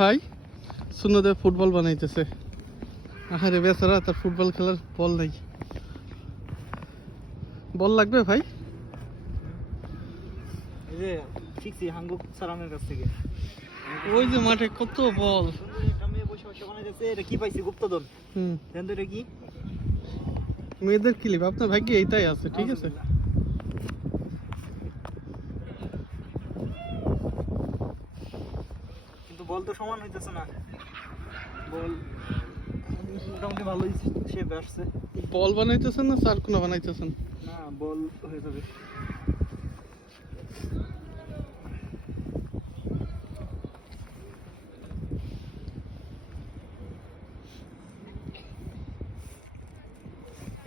ভাই সুন্নদে ফুটবল বানাইতেছে। আরে বেচারা, তার ফুটবল খেলার বল নাই। বল লাগবে ভাই? এই যে শিখছি হাঙ্গুক সারামের কাছ থেকে। ওই যে মাঠে কত বল। একটা মেয়ে বসে বসে বানাইতেছে। এটা কি পাইছি? গুপ্তধন। জান তো এটা কি? মেয়েদের ক্লিপ। আপনার ভাগ্যে এইটাই আছে, ঠিক আছে। কিন্তু বল তো সমান হইতেছে না। বল মোটামুটি ভালোই শেপ আসছে। বল বানাইতেছেন না চারকোনা বানাইতেছেন? না, বল হয়ে যাবে।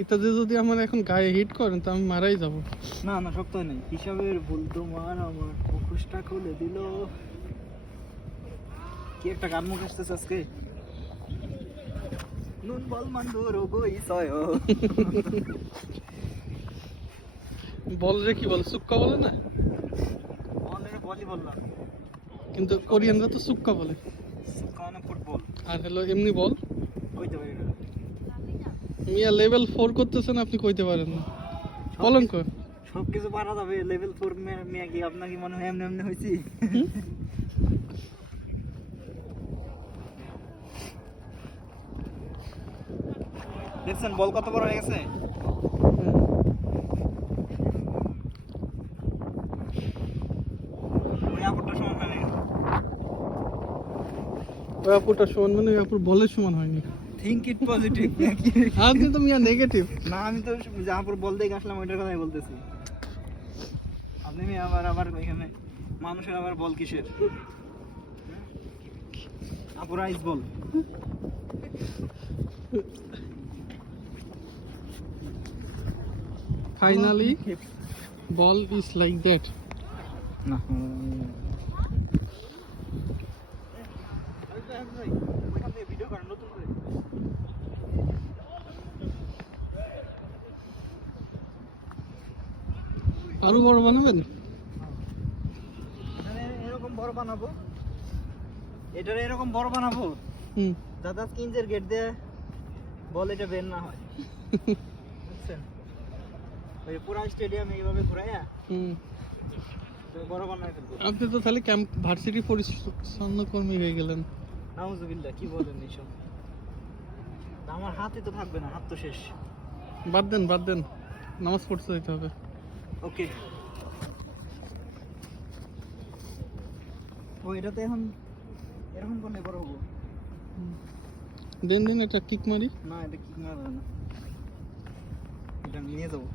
এটা দিয়ে যদি আমার এখন গায়ে হিট করেন তো আমি মারাই যাব। না না, শক্ত হয় নাই। হিসাবের ভুল তোমার আমার মুখোশটা খুলে দিল। কি একটা গান মুখ আসতেছে আজকে। নুন বল মান্দুর গই সয়। বল রে কি বলে, সুক্কা বলে না? বলের বলই বললাম। কিন্তু কোরিয়ানরা তো সুক্কা বলে। কারণ ফুটবল আর হলো এমনি বল। কইতে পারি না। মিয়া লেভেল 4 করতেছেন, আপনি কইতে পারেন না? কলঙ্ক। সবকিছু পারা যাবে। লেভেল 4 মেয়ে কি আপনার কি মনে হয় এমনি এমনি হয়েছি? দেখছেন বল কত বড় হয়ে গেছে? ওই আপুরটা সমান হয় না। ওই আপুটা সমান মানে ওই আপুর বলের সমান হয়নি। Think it positive. আপনি তো মিয়া নেগেটিভ। না, আমি তো যে আপুর বল দেখে আসলাম ওইটার কথাই বলতেছি। আপনি মেয়ে আবার আবার এখানে মানুষের আবার বল কিসের? আপুর ice ball. Finally ball is like that. না, ভিডিও করেন নতুন করে। আরো বড় বানাবেন? এরকম বড় বানাবো। এটার এরকম বড় বানাবো দাদা স্কিনজের গেট দিয়ে বল এটা বের না হয়। বুঝছেন? ওই পুরা স্টেডিয়াম এইভাবে ঘুরাইয়া বড় বানায় ফেলবো। আপনি তো তাহলে ক্যাম্প ভার্সিটি পরিচ্ছন্ন কর্মী হয়ে গেলেন। নাউজুবিল্লাহ, কি বলেন এইসব? আমার হাতে তো থাকবে না, হাত তো শেষ। বাদ দেন বাদ দেন, নামাজ পড়তে যেতে হবে। ওকে। ও এটাতে এখন এরকম করলে বড় হবো। দেন দেন এটা কিক মারি। না, এটা কি মারবে না, এটা নিয়ে যাবো।